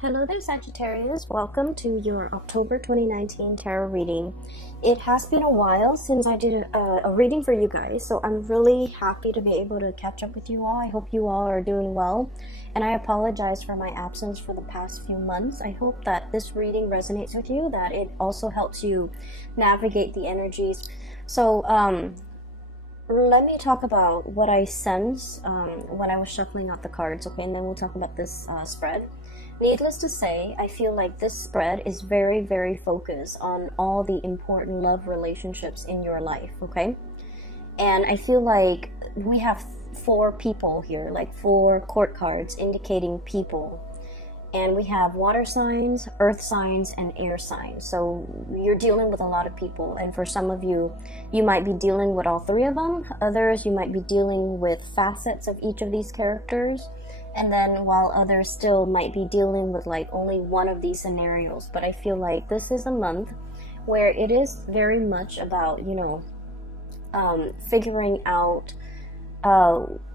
Hello there, Sagittarius. Welcome to your October 2019 tarot reading. It has been a while since I did a reading for you guys, so I'm really happy to be able to catch up with you all. I hope you all are doing well, and I apologize for my absence for the past few months. I hope that this reading resonates with you, that it also helps you navigate the energies. So, let me talk about what I sense when I was shuffling out the cards, okay, and then we'll talk about this spread. Needless to say, I feel like this spread is very, very focused on all the important love relationships in your life, okay? And I feel like we have four people here, like four court cards indicating people. And we have water signs, earth signs, and air signs. So you're dealing with a lot of people. And for some of you, you might be dealing with all three of them. Others, you might be dealing with facets of each of these characters. And then while others still might be dealing with like only one of these scenarios. But I feel like this is a month where it is very much about, you know, figuring out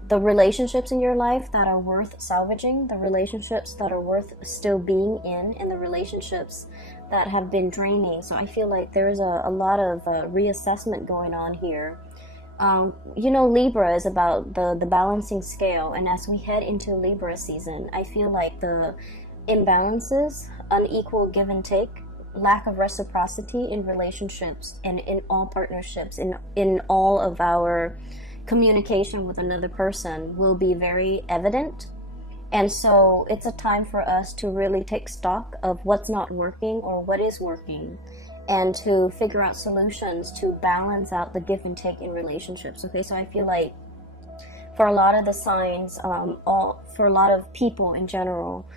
the relationships in your life that are worth salvaging, the relationships that are worth still being in, and the relationships that have been draining. So I feel like there's a lot of reassessment going on here. You know, Libra is about the balancing scale, and as we head into Libra season, I feel like the imbalances, unequal give and take, lack of reciprocity in relationships and in all partnerships, in all of our communication with another person will be very evident. And so it's a time for us to really take stock of what's not working or what is working, and to figure out solutions to balance out the give and take in relationships. Okay, so I feel like for a lot of the signs, for a lot of people in general,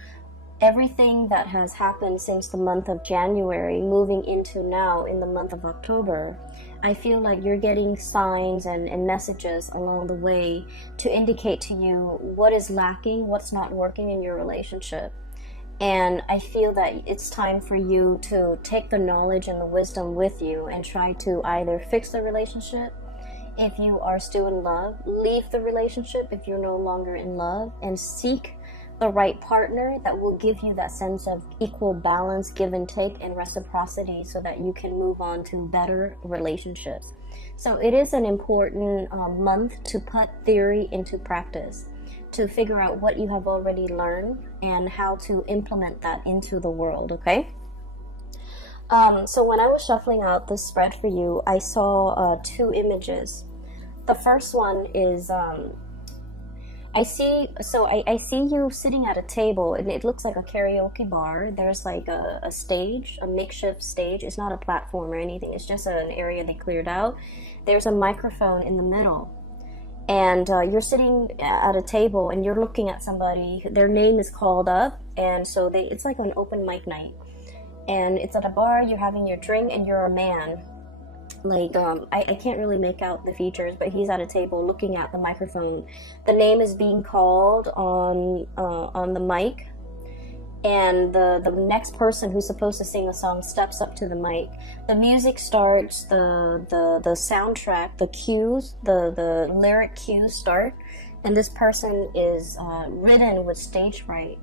everything that has happened since the month of January moving into now in the month of October, I feel like you're getting signs and messages along the way to indicate to you what is lacking, what's not working in your relationship. And I feel that it's time for you to take the knowledge and the wisdom with you and try to either fix the relationship if you are still in love, leave the relationship if you're no longer in love, and seek the right partner that will give you that sense of equal balance, give and take, and reciprocity so that you can move on to better relationships. So it is an important month to put theory into practice, to figure out what you have already learned and how to implement that into the world, okay? So when I was shuffling out this spread for you, I saw two images. The first one is I see you sitting at a table, and it looks like a karaoke bar. There's like a stage, a makeshift stage. It's not a platform or anything. It's just an area they cleared out. There's a microphone in the middle. And you're sitting at a table and you're looking at somebody. Their name is called up, and so it's like an open mic night. And it's at a bar, you're having your drink, and you're a man. Like, I can't really make out the features, but he's at a table looking at the microphone. The name is being called on the mic, and the next person who's supposed to sing a song steps up to the mic. The music starts, the soundtrack, the cues, the lyric cues start, and this person is ridden with stage fright,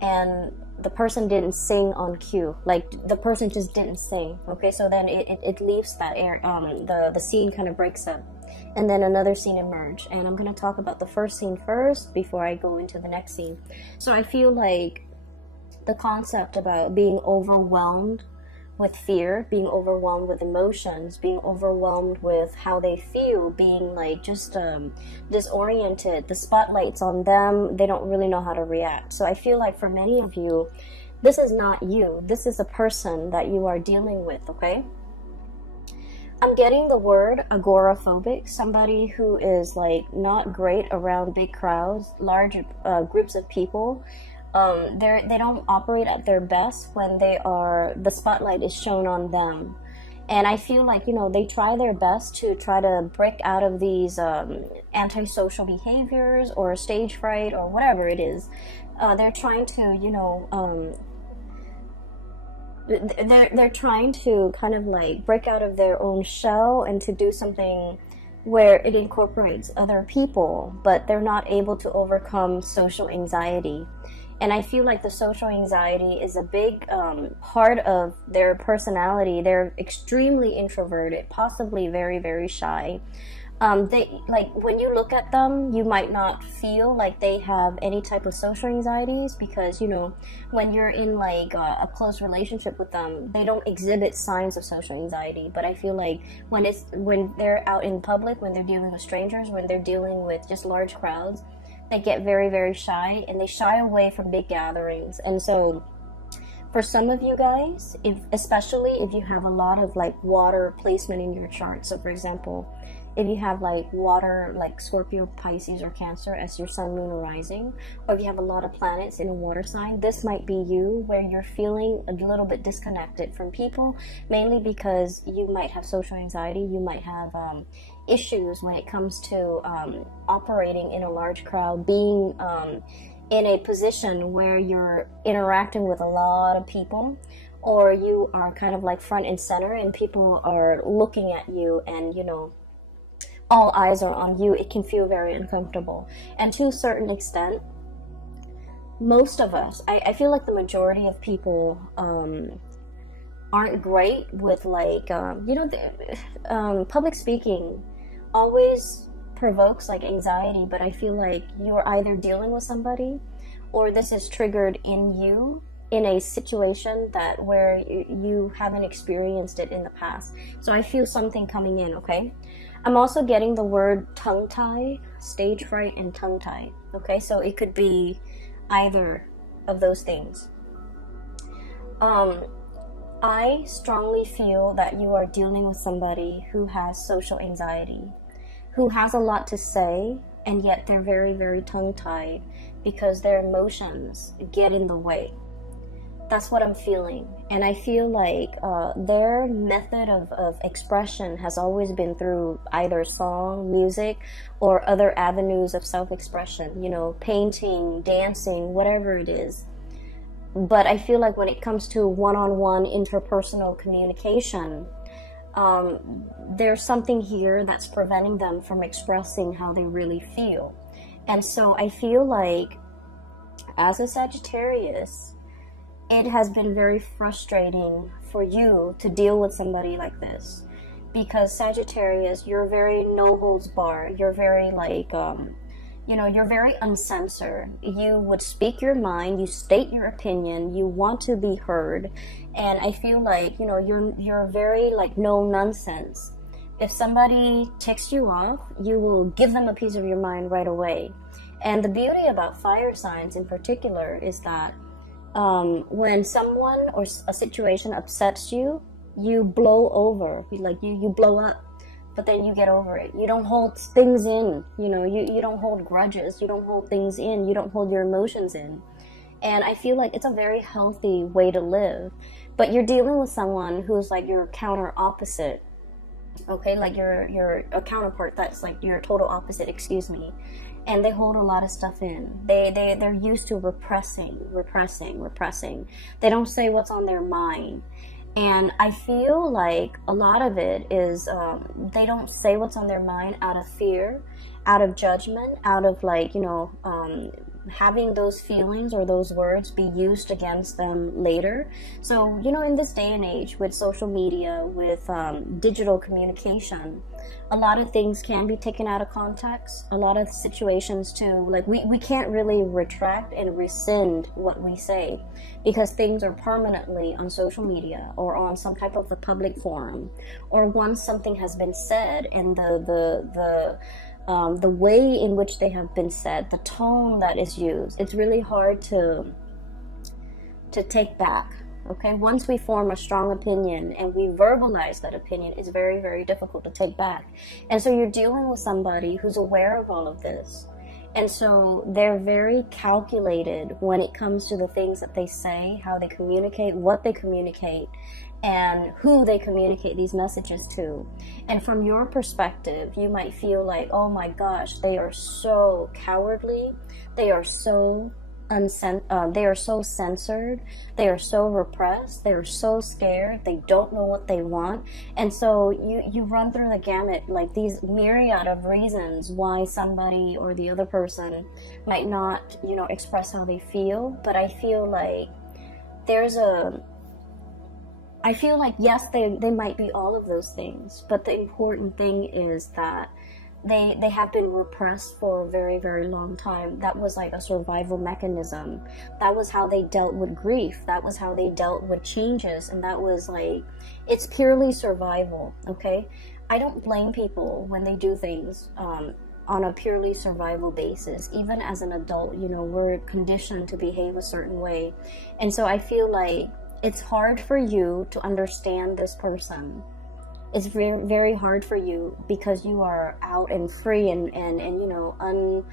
and the person didn't sing on cue. Like, the person just didn't sing. Okay, so then it leaves that air. The scene kind of breaks up, and then another scene emerges. And I'm going to talk about the first scene first before I go into the next scene. So I feel like the concept about being overwhelmed with fear, being overwhelmed with emotions, being overwhelmed with how they feel, being like just disoriented, the spotlight's on them, they don't really know how to react. So I feel like for many of you, this is not you. This is a person that you are dealing with, okay? I'm getting the word agoraphobic, somebody who is like not great around big crowds, large groups of people. They don't operate at their best when the spotlight is shown on them. And I feel like, you know, they try their best to try to break out of these antisocial behaviors or stage fright or whatever it is. They're trying to, you know, they're trying to kind of like break out of their own shell and to do something where it incorporates other people, but they're not able to overcome social anxiety. And I feel like the social anxiety is a big part of their personality. They're extremely introverted, possibly very, very shy. They, like, when you look at them, you might not feel like they have any type of social anxieties, because, you know, when you're in like a close relationship with them, they don't exhibit signs of social anxiety. But I feel like when they're out in public, when they're dealing with strangers, when they're dealing with just large crowds, they get very, very shy, and they shy away from big gatherings. And so for some of you guys, especially if you have a lot of like water placement in your chart, so for example, if you have like water, like Scorpio, Pisces, or Cancer as your sun, moon, or rising, or if you have a lot of planets in a water sign, this might be you, where you're feeling a little bit disconnected from people, mainly because you might have social anxiety. You might have issues when it comes to operating in a large crowd, being in a position where you're interacting with a lot of people, or you are kind of like front and center and people are looking at you, and, you know, all eyes are on you. It can feel very uncomfortable. And to a certain extent, most of us, I feel like the majority of people aren't great with like, you know, public speaking always provokes like anxiety, but I feel like you're either dealing with somebody, or this is triggered in you in a situation that where you haven't experienced it in the past. So I feel something coming in, okay? I'm also getting the word tongue-tie, stage fright, and tongue-tie, okay? So it could be either of those things. I strongly feel that you are dealing with somebody who has social anxiety, who has a lot to say, and yet they're very, very tongue-tied because their emotions get in the way. That's what I'm feeling. And I feel like their method of expression has always been through either song, music, or other avenues of self-expression, you know, painting, dancing, whatever it is. But I feel like when it comes to one-on-one interpersonal communication, there's something here that's preventing them from expressing how they really feel. And so I feel like as a Sagittarius, it has been very frustrating for you to deal with somebody like this, because Sagittarius, you're very no holds bar. You're very like, you know, you're very uncensored. You would speak your mind, you state your opinion, you want to be heard. And I feel like, you know, you're very like no nonsense. If somebody ticks you off, you will give them a piece of your mind right away. And the beauty about fire signs in particular is that when someone or a situation upsets you, you blow over, you blow up, but then you get over it. You don't hold things in, you know, you don't hold grudges, you don't hold things in, you don't hold your emotions in. And I feel like it's a very healthy way to live. But you're dealing with someone who's like your counter opposite, okay, like you're a counterpart that's like your total opposite, excuse me. And they hold a lot of stuff in. They're used to repressing. They don't say what's on their mind. And I feel like a lot of it is they don't say what's on their mind out of fear, out of judgment, out of like, you know, having those feelings or those words be used against them later. So, you know, in this day and age with social media, with digital communication, a lot of things can be taken out of context. A lot of situations too, like we can't really retract and rescind what we say, because things are permanently on social media or on some type of a public forum, or once something has been said and the way in which they have been said, the tone that is used, it's really hard to take back. Okay, once we form a strong opinion and we verbalize that opinion, it's very, very difficult to take back. And so you're dealing with somebody who's aware of all of this. And so they're very calculated when it comes to the things that they say, how they communicate, what they communicate, and who they communicate these messages to. And from your perspective, you might feel like, oh my gosh, they are so cowardly. They are so they are so censored, they are so repressed, they are so scared, they don't know what they want. And so you run through the gamut, like these myriad of reasons why somebody or the other person might not, you know, express how they feel. But I feel like yes, they might be all of those things, but the important thing is that they have been repressed for a very, very long time. That was like a survival mechanism. That was how they dealt with grief. That was how they dealt with changes. And that was like, it's purely survival, okay? I don't blame people when they do things on a purely survival basis. Even as an adult, you know, we're conditioned to behave a certain way. And so I feel like it's hard for you to understand this person. It's very, very hard for you because you are out and free and you know,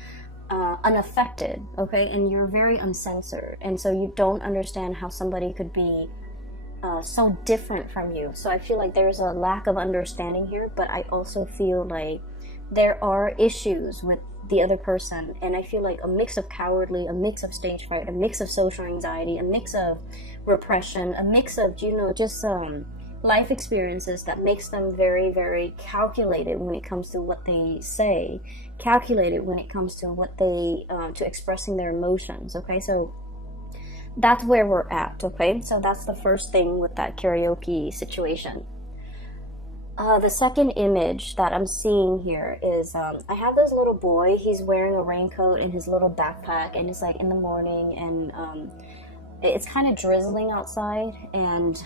unaffected, okay? And you're very uncensored. And so you don't understand how somebody could be so different from you. So I feel like there's a lack of understanding here, but I also feel like there are issues with the other person. And I feel like a mix of cowardly, a mix of stage fright, a mix of social anxiety, a mix of repression, a mix of, you know, just life experiences that makes them very, very calculated when it comes to what they say, calculated when it comes to what they, to expressing their emotions, okay? So that's where we're at, okay? So that's the first thing with that karaoke situation. The second image that I'm seeing here is, I have this little boy, he's wearing a raincoat and his little backpack, and it's like in the morning, and it's kind of drizzling outside, and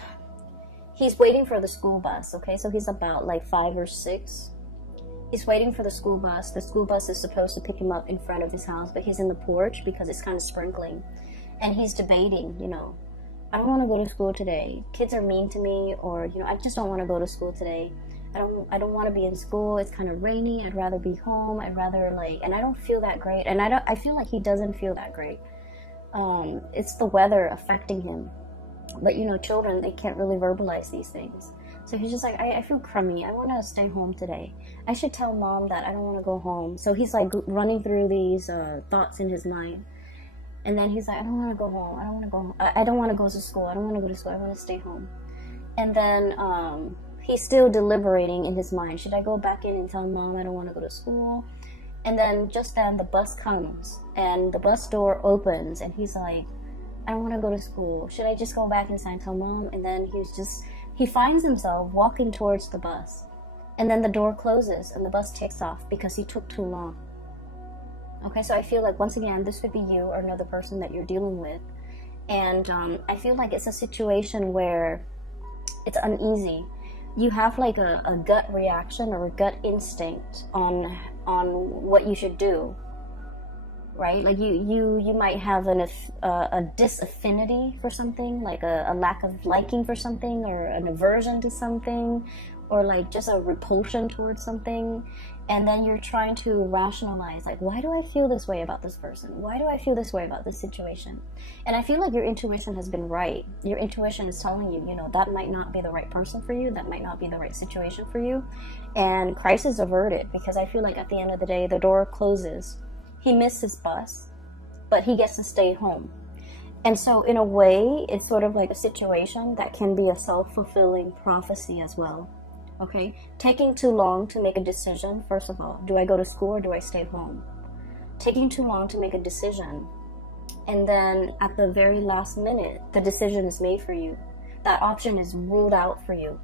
he's waiting for the school bus, okay? So he's about like 5 or 6. He's waiting for the school bus. The school bus is supposed to pick him up in front of his house, but he's in the porch because it's kind of sprinkling. And he's debating, you know, I don't want to go to school today. Kids are mean to me, or, you know, I just don't want to go to school today. I don't want to be in school. It's kind of rainy. I'd rather be home. I'd rather like, and I don't feel that great. And I feel like he doesn't feel that great. It's the weather affecting him. But, you know, children, they can't really verbalize these things. So he's just like, I feel crummy. I want to stay home today. I should tell mom that I don't want to go home. So he's like running through these thoughts in his mind. And then he's like, I don't want to go home. I don't want to go home. I don't want to go to school. I don't want to go to school. I want to stay home. And then he's still deliberating in his mind. Should I go back in and tell mom I don't want to go to school? And then just then the bus comes and the bus door opens and he's like, I don't want to go to school. Should I just go back inside and tell mom? And then he finds himself walking towards the bus. And then the door closes and the bus takes off because he took too long. Okay, so I feel like, once again, this could be you or another person that you're dealing with. And I feel like it's a situation where it's uneasy. You have like a gut reaction or a gut instinct on what you should do. Right? Like you might have a disaffinity for something, like a lack of liking for something, or an aversion to something, or like just a repulsion towards something. And then you're trying to rationalize, like, why do I feel this way about this person? Why do I feel this way about this situation? And I feel like your intuition has been right. Your intuition is telling you, you know, that might not be the right person for you. That might not be the right situation for you. And crisis averted, because I feel like at the end of the day, the door closes. He missed his bus, but he gets to stay home. And so in a way, it's sort of like a situation that can be a self-fulfilling prophecy as well. Okay, taking too long to make a decision. First of all, do I go to school or do I stay home? Taking too long to make a decision, and then at the very last minute, the decision is made for you. That option is ruled out for you.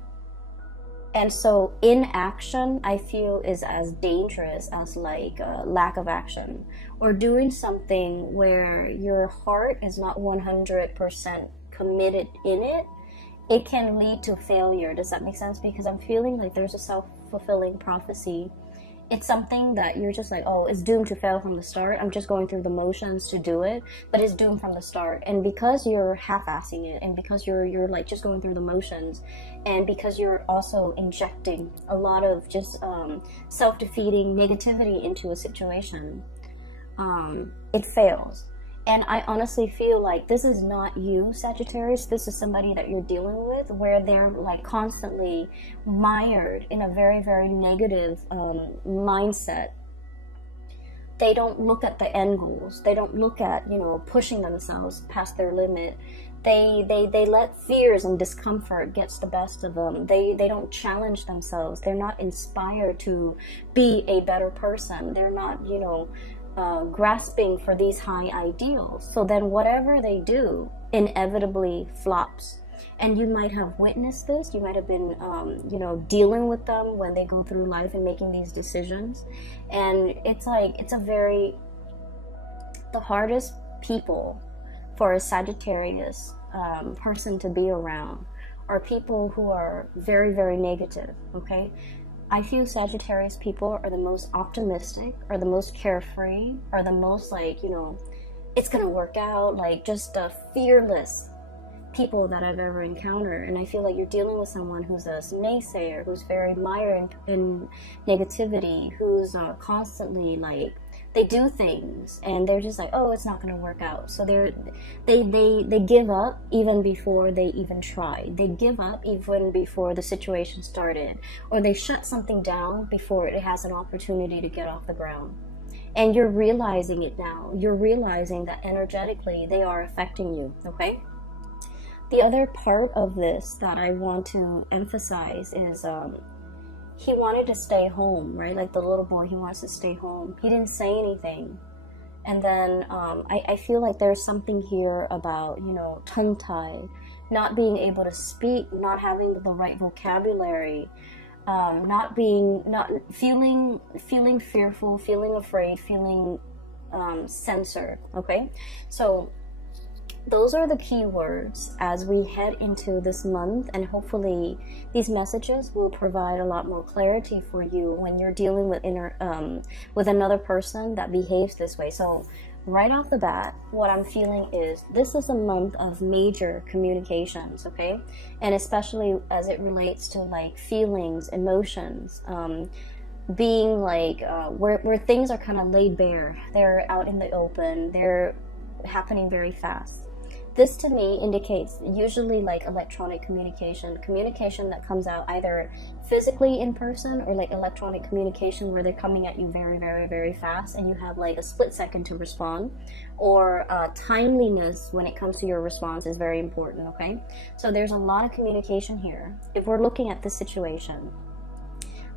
And so inaction, I feel, is as dangerous as like lack of action, or doing something where your heart is not 100% committed in it. It can lead to failure. Does that make sense? Because I'm feeling like there's a self-fulfilling prophecy. It's something that you're just like, oh, it's doomed to fail from the start. I'm just going through the motions to do it, but it's doomed from the start. And because you're half-assing it, and because you're like just going through the motions, and because you're also injecting a lot of just self-defeating negativity into a situation, it fails. And I honestly feel like this is not you, Sagittarius. This is somebody that you're dealing with, where they're like constantly mired in a very, very negative mindset. they don't look at the end goals. They don't look at, you know, pushing themselves past their limit. They let fears and discomfort gets the best of them. They don't challenge themselves. They're not inspired to be a better person. They're not, you know, grasping for these high ideals. So then whatever they do inevitably flops. And you might have witnessed this. You might have been, you know, dealing with them when they go through life and making these decisions. And it's like, it's the hardest people for a Sagittarius person to be around are people who are very, very negative, okay? I feel Sagittarius people are the most optimistic, are the most carefree, are the most like, you know, it's gonna work out, like just fearless people that I've ever encountered. And I feel like you're dealing with someone who's a naysayer, who's very mired in negativity, who's constantly like, they do things and they're just like, oh, it's not going to work out. So they give up even before they even try. They give up even before the situation started, or they shut something down before it has an opportunity to get off the ground. And you're realizing it now. You're realizing that energetically they are affecting you, okay? The other part of this that I want to emphasize is he wanted to stay home, right? Like the little boy, he wants to stay home. He didn't say anything. And then I feel like there's something here about, you know, tongue-tied, not being able to speak, not having the right vocabulary, not feeling fearful, feeling afraid, feeling censored, okay? So those are the key words as we head into this month, and hopefully these messages will provide a lot more clarity for you when you're dealing with with another person that behaves this way. So right off the bat, what I'm feeling is this is a month of major communications, okay? And especially as it relates to like feelings, emotions, being like where things are kind of laid bare. They're out in the open. They're happening very fast. This to me indicates usually like electronic communication that comes out either physically in person or like electronic communication where they're coming at you very, very, very fast and you have like a split second to respond, or timeliness when it comes to your response is very important, okay? So there's a lot of communication here. If we're looking at this situation,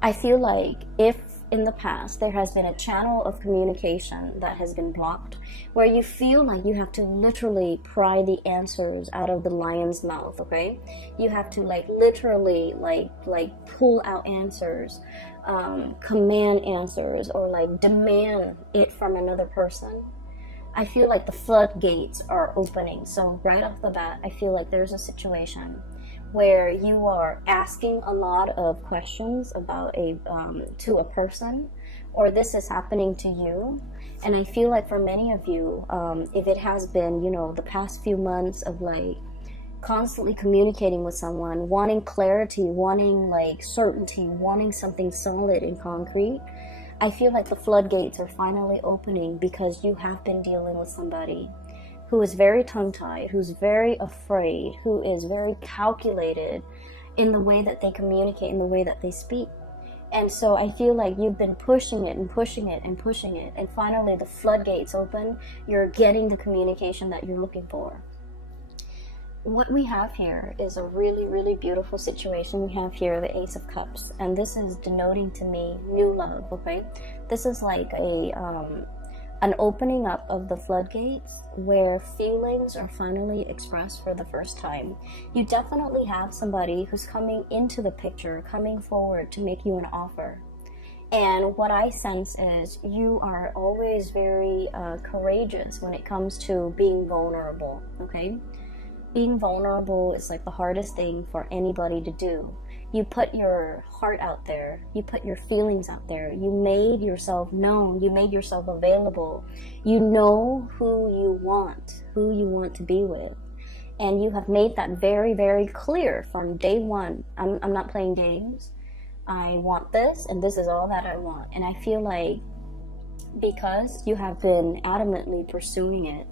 I feel like if in the past there has been a channel of communication that has been blocked, where you feel like you have to literally pry the answers out of the lion's mouth, okay? You have to like literally like pull out answers, command answers, or like demand it from another person. I feel like the floodgates are opening. So right off the bat, I feel like there's a situation where you are asking a lot of questions about to a person, or this is happening to you. And I feel like for many of you, if it has been, you know, the past few months of like constantly communicating with someone, wanting clarity, wanting like certainty, wanting something solid and concrete, I feel like the floodgates are finally opening because you have been dealing with somebody who is very tongue-tied, who's very afraid, who is very calculated in the way that they communicate, in the way that they speak. And so I feel like you've been pushing it and pushing it and pushing it, and finally the floodgates open. You're getting the communication that you're looking for. What we have here is a really, really beautiful situation. We have here the Ace of Cups, and this is denoting to me new love, okay? This is like an opening up of the floodgates where feelings are finally expressed for the first time. You definitely have somebody who's coming into the picture, coming forward to make you an offer. And what I sense is you are always very courageous when it comes to being vulnerable, okay? Being vulnerable is like the hardest thing for anybody to do. You put your heart out there, you put your feelings out there, you made yourself known, you made yourself available, you know who you want to be with. And you have made that very, very clear from day one. I'm not playing games. I want this, and this is all that I want. And I feel like because you have been adamantly pursuing it,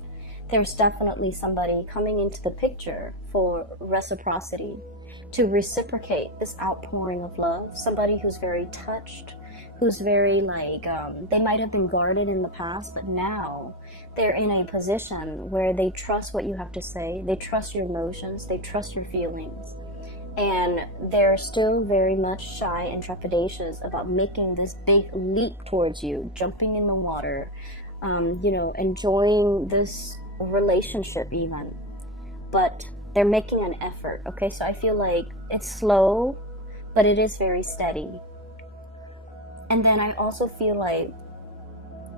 there's definitely somebody coming into the picture for reciprocity, to reciprocate this outpouring of love. Somebody who's very touched, who's very like, they might have been guarded in the past, but now they're in a position where they trust what you have to say, they trust your emotions, they trust your feelings, and they're still very much shy and trepidatious about making this big leap towards you, jumping in the water, you know, enjoying this relationship even. But they're making an effort, okay? So I feel like it's slow, but it is very steady. And then I also feel like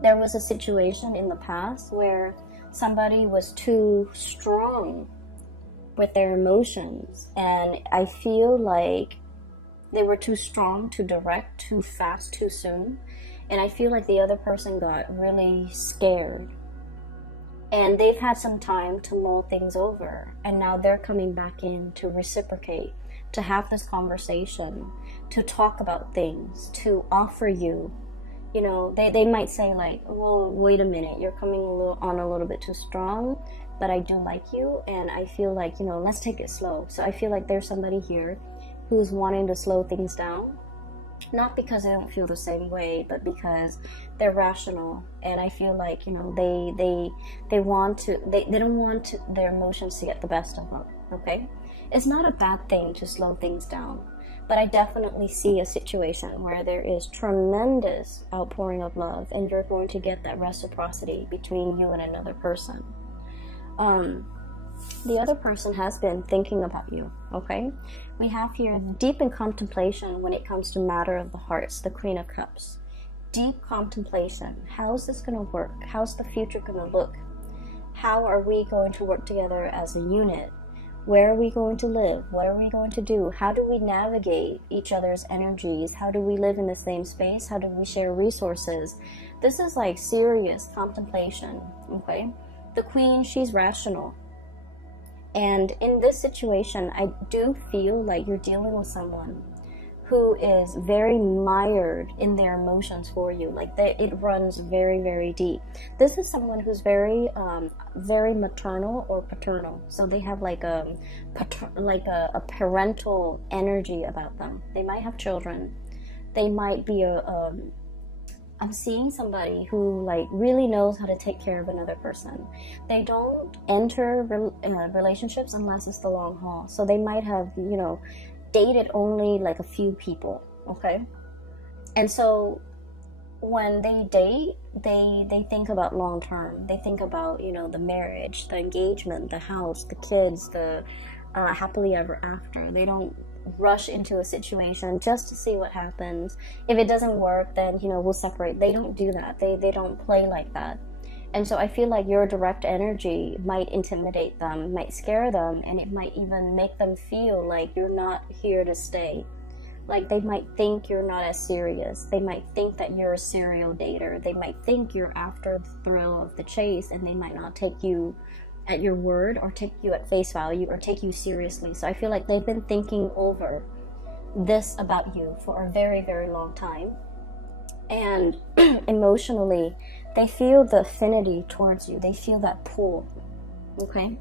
there was a situation in the past where somebody was too strong with their emotions, and I feel like they were too strong, too direct, too fast, too soon, and I feel like the other person got really scared. And they've had some time to mull things over, and now they're coming back in to reciprocate, to have this conversation, to talk about things, to offer you, you know, they might say like, well, wait a minute, you're coming a little bit too strong, but I do like you, and I feel like, you know, let's take it slow. So I feel like there's somebody here who's wanting to slow things down, not because they don't feel the same way, but because they're rational. And I feel like, you know, they want to, they don't want their emotions to get the best of them, okay? It's not a bad thing to slow things down, but I definitely see a situation where there is tremendous outpouring of love, and you're going to get that reciprocity between you and another person. The other person has been thinking about you, okay? We have here deep in contemplation when it comes to matter of the hearts, the Queen of Cups. Deep contemplation. How's this going to work? How's the future going to look? How are we going to work together as a unit? Where are we going to live? What are we going to do? How do we navigate each other's energies? How do we live in the same space? How do we share resources? This is like serious contemplation, okay? The Queen, she's rational. And in this situation, I do feel like you're dealing with someone who is very mired in their emotions for you. Like it runs very, very deep. This is someone who's very, very maternal or paternal. So they have like a parental energy about them. They might have children. They might be I'm seeing somebody who like really knows how to take care of another person. They don't enter relationships unless it's the long haul. So they might have, you know, dated only like a few people, okay? And so when they date, they think about long term. They think about, you know, the marriage, the engagement, the house, the kids, the happily ever after. They don't rush into a situation just to see what happens. If it doesn't work, then, you know, we'll separate. They don't do that. They don't play like that. And so I feel like your direct energy might intimidate them, might scare them, and it might even make them feel like you're not here to stay. Like they might think you're not as serious. They might think that you're a serial dater. They might think you're after the thrill of the chase, and they might not take you at your word or take you at face value or take you seriously. So I feel like they've been thinking over this about you for a very, very long time. And emotionally, they feel the affinity towards you. They feel that pull, okay?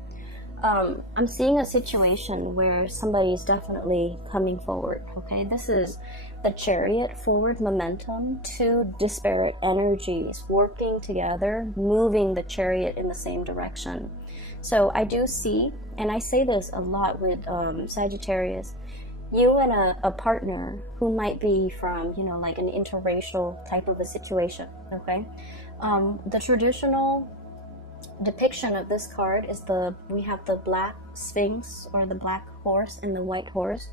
I'm seeing a situation where somebody is definitely coming forward, okay? This is the Chariot, forward momentum, two disparate energies working together, moving the Chariot in the same direction. So I do see, and I say this a lot with Sagittarius, you and a partner who might be from, you know, like an interracial type of a situation, okay? The traditional depiction of this card is we have the black sphinx or the black horse and the white horse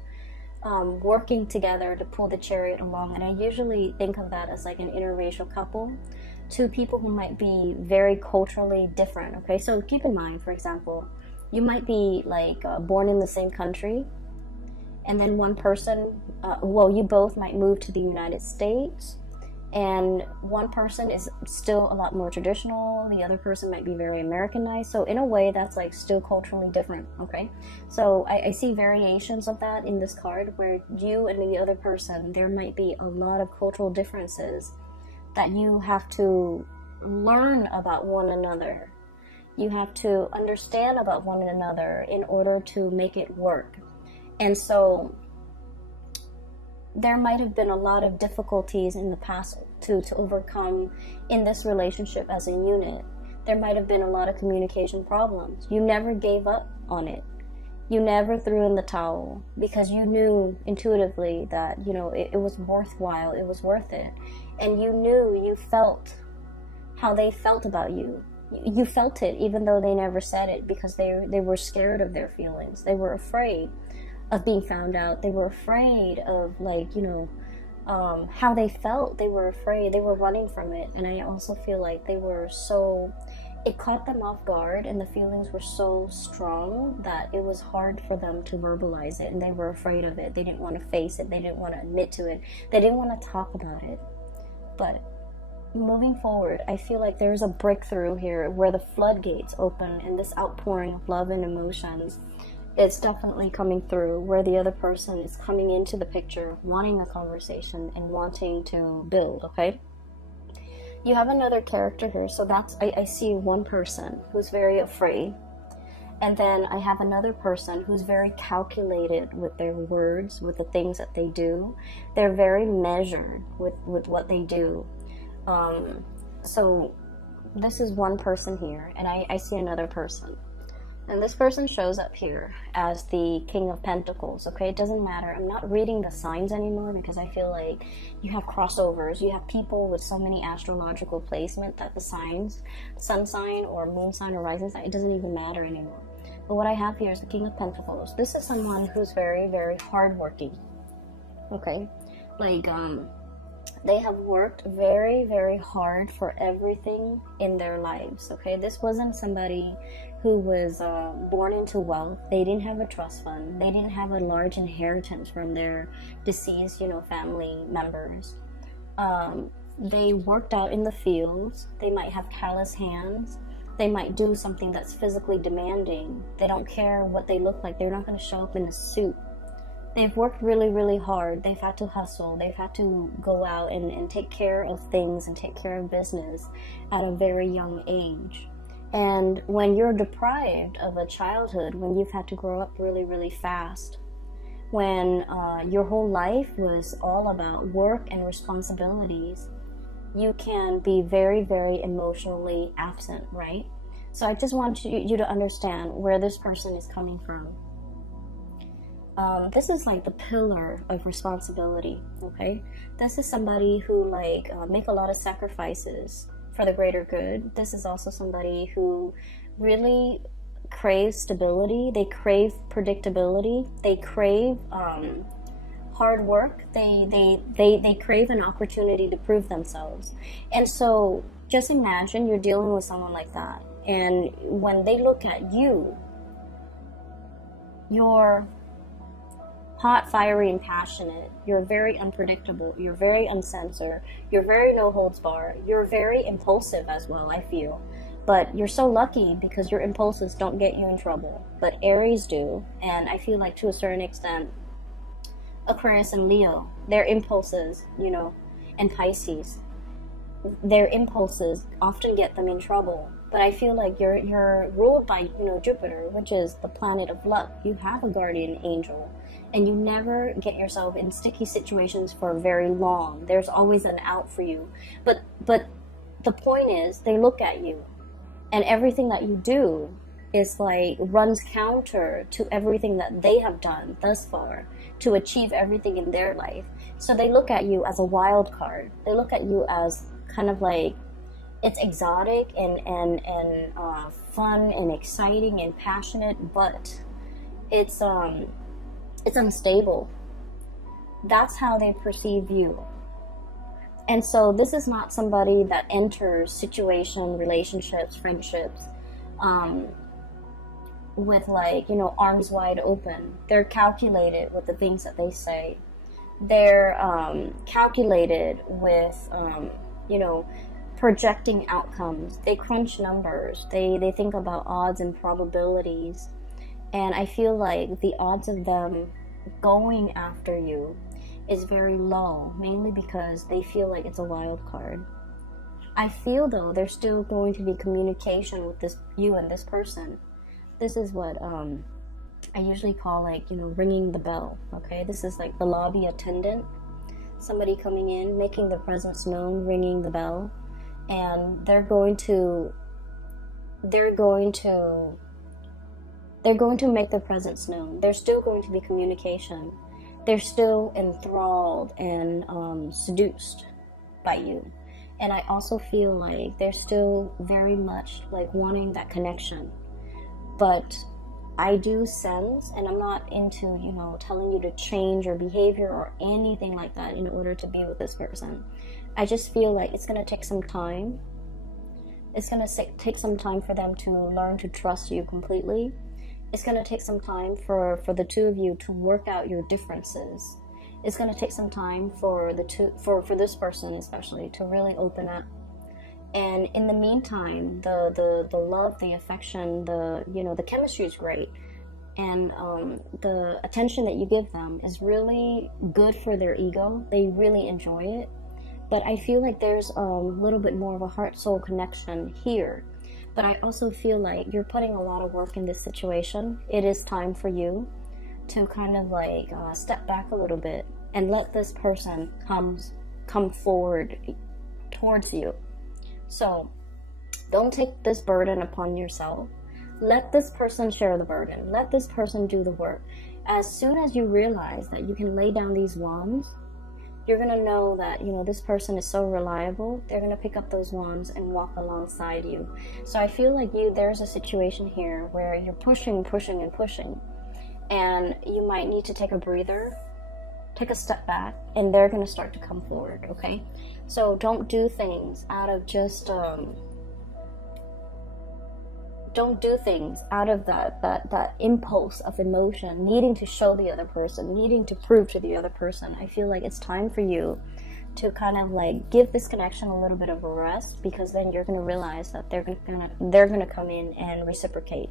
working together to pull the Chariot along. And I usually think of that as like an interracial couple, two people who might be very culturally different, okay? So keep in mind, for example, you might be like born in the same country, and then one person, you both might move to the United States, and one person is still a lot more traditional, the other person might be very Americanized. So in a way, that's like still culturally different, okay? So I see variations of that in this card, where you and the other person, there might be a lot of cultural differences that you have to learn about one another. You have to understand about one another in order to make it work. And so there might have been a lot of difficulties in the past to overcome in this relationship as a unit. There might have been a lot of communication problems. You never gave up on it. You never threw in the towel because you knew intuitively that, you know, it was worthwhile, it was worth it. And you knew, you felt how they felt about you. You felt it even though they never said it, because they were scared of their feelings. They were afraid of being found out. They were afraid of, like, you know, how they felt. They were afraid. They were running from it. And I also feel like they were so, it caught them off guard, and the feelings were so strong that it was hard for them to verbalize it, and they were afraid of it. They didn't want to face it. They didn't want to admit to it. They didn't want to talk about it. But moving forward, I feel like there's a breakthrough here where the floodgates open, and this outpouring of love and emotions is definitely coming through, where the other person is coming into the picture, wanting a conversation and wanting to build, okay? You have another character here, so that's, I see one person who's very afraid, and then I have another person who's very calculated with their words, with the things that they do. They're very measured with what they do. So this is one person here, and I see another person. And this person shows up here as the King of Pentacles, okay? It doesn't matter. I'm not reading the signs anymore because I feel like you have crossovers. You have people with so many astrological placement that the signs, sun sign or moon sign or rising sign, it doesn't even matter anymore. But what I have here is the King of Pentacles. This is someone who's very, very hardworking, okay? Like, they have worked very, very hard for everything in their lives, okay? This wasn't somebody who was born into wealth. They didn't have a trust fund. They didn't have a large inheritance from their deceased, you know, family members. They worked out in the fields. They might have callous hands. They might do something that's physically demanding. They don't care what they look like. They're not going to show up in a suit. They've worked really, really hard. They've had to hustle. They've had to go out and take care of things and take care of business at a very young age. And when you're deprived of a childhood, when you've had to grow up really, really fast, when your whole life was all about work and responsibilities, you can be very, very emotionally absent, right? So I just want you to understand where this person is coming from. This is like the pillar of responsibility, okay? This is somebody who make a lot of sacrifices for the greater good. This is also somebody who really craves stability. They crave predictability. They crave hard work. They crave an opportunity to prove themselves. And so just imagine you're dealing with someone like that, and when they look at you, you're hot, fiery, and passionate. You're very unpredictable. You're very uncensored. You're very no holds barred. You're very impulsive as well, I feel. But you're so lucky because your impulses don't get you in trouble. But Aries do, and I feel like to a certain extent, Aquarius and Leo, their impulses, you know, and Pisces, their impulses often get them in trouble. But I feel like you're ruled by, you know, Jupiter, which is the planet of luck. You have a guardian angel, and you never get yourself in sticky situations for very long. There's always an out for you. But the point is, they look at you, and everything that you do is like runs counter to everything that they have done thus far to achieve everything in their life. So they look at you as a wild card. They look at you as kind of like, it's exotic and fun and exciting and passionate, but it's unstable. That's how they perceive you. And so this is not somebody that enters situation, relationships, friendships, with like, you know, arms wide open. They're calculated with the things that they say. They're calculated with, you know, projecting outcomes. They crunch numbers. They think about odds and probabilities. And I feel like the odds of them going after you is very low, mainly because they feel like it's a wild card. I feel though there's still going to be communication with you and this person. This is what I usually call, like, you know, ringing the bell, okay? This is like the lobby attendant somebody coming in, making their presence known, ringing the bell, and they're going to make their presence known. There's still going to be communication. They're still enthralled and seduced by you. And I also feel like they're still very much like wanting that connection. But I do sense, and I'm not into, you know, telling you to change your behavior or anything like that in order to be with this person. I just feel like it's going to take some time. It's going to take some time for them to learn to trust you completely. It's going to take some time for the two of you to work out your differences. It's going to take some time for this person especially to really open up. And in the meantime, the love, the affection, the chemistry is great. And the attention that you give them is really good for their ego. They really enjoy it. But I feel like there's a little bit more of a heart-soul connection here. But I also feel like you're putting a lot of work in this situation. It is time for you to kind of like step back a little bit and let this person come forward towards you. So don't take this burden upon yourself. Let this person share the burden. Let this person do the work. As soon as you realize that you can lay down these wands, you're going to know that, you know, this person is so reliable. They're going to pick up those wands and walk alongside you. So I feel like there's a situation here where you're pushing, and you might need to take a breather, take a step back, and they're going to start to come forward, okay? So don't do things out of just, don't do things out of that impulse of emotion, needing to show the other person, needing to prove to the other person. I feel like it's time for you to kind of like give this connection a little bit of a rest, because then you're going to realize that they're going to come in and reciprocate.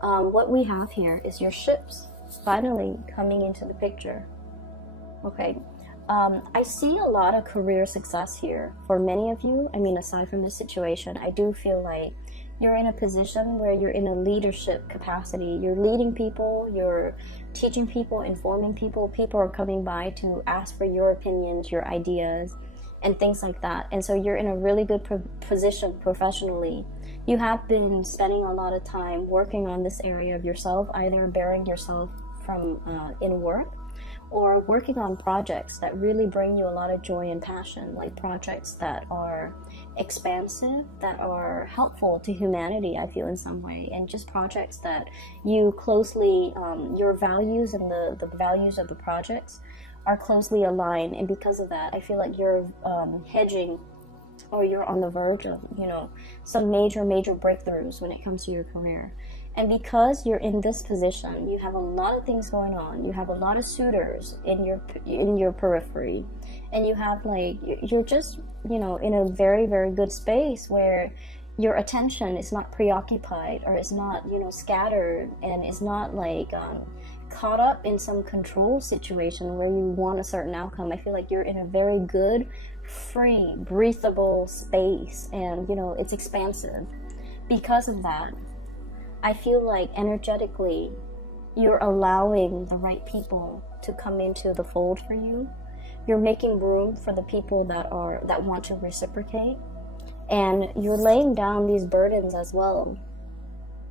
What we have here is your ships finally coming into the picture. Okay. I see a lot of career success here for many of you. I mean, aside from this situation, I do feel like you're in a position where you're in a leadership capacity. You're leading people, you're teaching people, informing people. People are coming by to ask for your opinions, your ideas, and things like that. And so you're in a really good position professionally. You have been spending a lot of time working on this area of yourself, either bearing yourself from in work, or working on projects that really bring you a lot of joy and passion, like projects that are expansive, that are helpful to humanity, I feel, in some way, and just projects that you closely, your values and the values of the projects are closely aligned. And because of that, I feel like you're hedging, or you're on the verge of, you know, some major breakthroughs when it comes to your career. And because you're in this position, you have a lot of things going on. You have a lot of suitors in your periphery, and you have like, you're just, you know, in a very good space where your attention is not preoccupied, or is not, you know, scattered, and is not like caught up in some control situation where you want a certain outcome. I feel like you're in a very good, free, breathable space, and, you know, it's expansive. Because of that, I feel like energetically you're allowing the right people to come into the fold for you. You're making room for the people that want to reciprocate, and you're laying down these burdens as well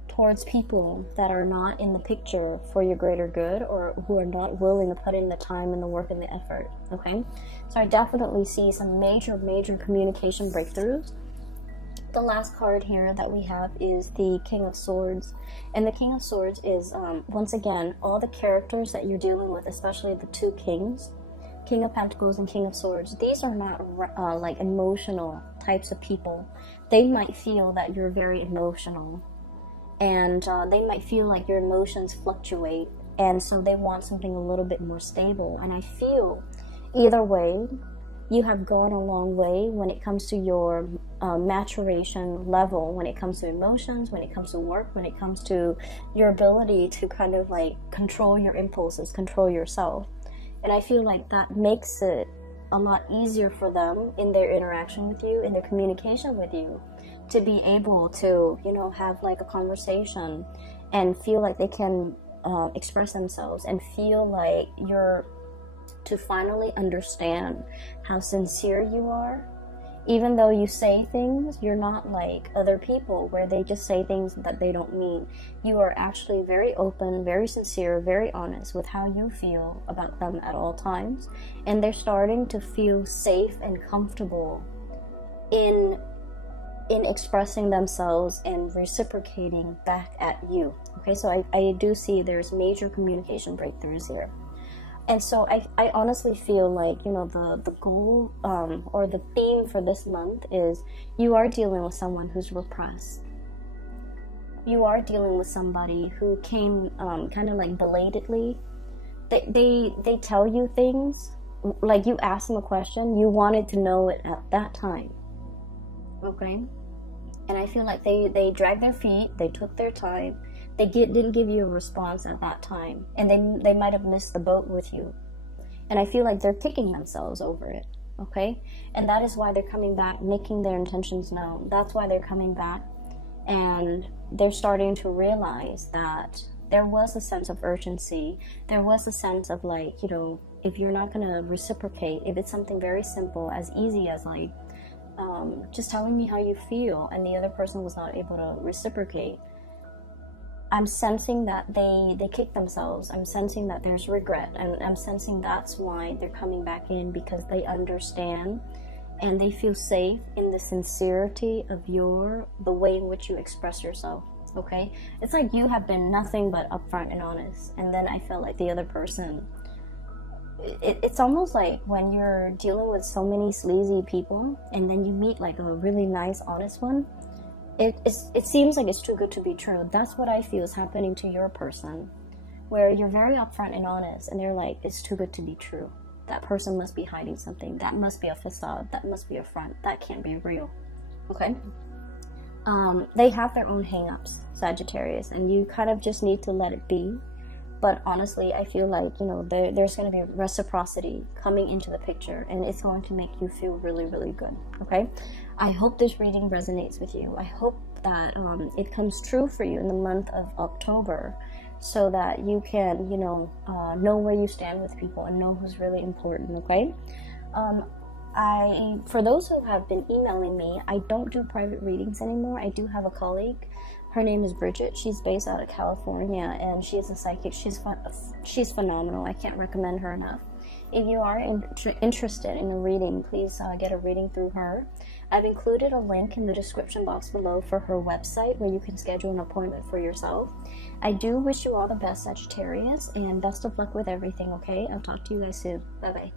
towards people that are not in the picture for your greater good, or who are not willing to put in the time and the work and the effort. Okay, so I definitely see some major communication breakthroughs. The last card here that we have is the King of Swords, and the King of Swords is once again all the characters that you're dealing with, especially the two kings, King of Pentacles and King of Swords. These are not like emotional types of people. They might feel that you're very emotional, and they might feel like your emotions fluctuate, and so they want something a little bit more stable. And I feel either way, you have gone a long way when it comes to your maturation level, when it comes to emotions, when it comes to work, when it comes to your ability to kind of like control your impulses, control yourself. And I feel like that makes it a lot easier for them in their interaction with you, in their communication with you, to be able to, you know, have like a conversation and feel like they can express themselves, and feel like you're to finally understand how sincere you are. Even though you say things, you're not like other people where they just say things that they don't mean. You are actually very open, very sincere, very honest with how you feel about them at all times. And they're starting to feel safe and comfortable in expressing themselves and reciprocating back at you. Okay, so I do see there's major communication breakthroughs here. And so I honestly feel like, you know, the goal or the theme for this month is you are dealing with someone who's repressed. You are dealing with somebody who came kind of like belatedly. They tell you things, like you ask them a question, you wanted to know it at that time. Okay? And I feel like they dragged their feet, they took their time. They didn't give you a response at that time, and they might have missed the boat with you. And I feel like they're kicking themselves over it, okay? And that is why they're coming back, making their intentions known. That's why they're coming back, and they're starting to realize that there was a sense of urgency. There was a sense of like, you know, if you're not going to reciprocate, if it's something very simple, as easy as like just telling me how you feel, and the other person was not able to reciprocate, I'm sensing that they kick themselves. I'm sensing that there's regret, and I'm sensing that's why they're coming back in, because they understand and they feel safe in the sincerity of the way in which you express yourself. Okay, it's like you have been nothing but upfront and honest, and then I felt like the other person, it's almost like when you're dealing with so many sleazy people and then you meet like a really nice honest one. It seems like it's too good to be true. That's what I feel is happening to your person, where you're very upfront and honest, and they're like, it's too good to be true. That person must be hiding something. That must be a facade. That must be a front. That can't be real. Okay? They have their own hang-ups, Sagittarius, and you kind of just need to let it be. But honestly, I feel like, you know, there's going to be reciprocity coming into the picture, and it's going to make you feel really, really good, okay? I hope this reading resonates with you. I hope that it comes true for you in the month of October, so that you can, you know where you stand with people and know who's really important, okay? For those who have been emailing me, I don't do private readings anymore. I do have a colleague. Her name is Bridget. She's based out of California, and she's a psychic. She's phenomenal. I can't recommend her enough. If you are interested in a reading, please get a reading through her. I've included a link in the description box below for her website where you can schedule an appointment for yourself. I do wish you all the best, Sagittarius, and best of luck with everything, okay? I'll talk to you guys soon. Bye-bye.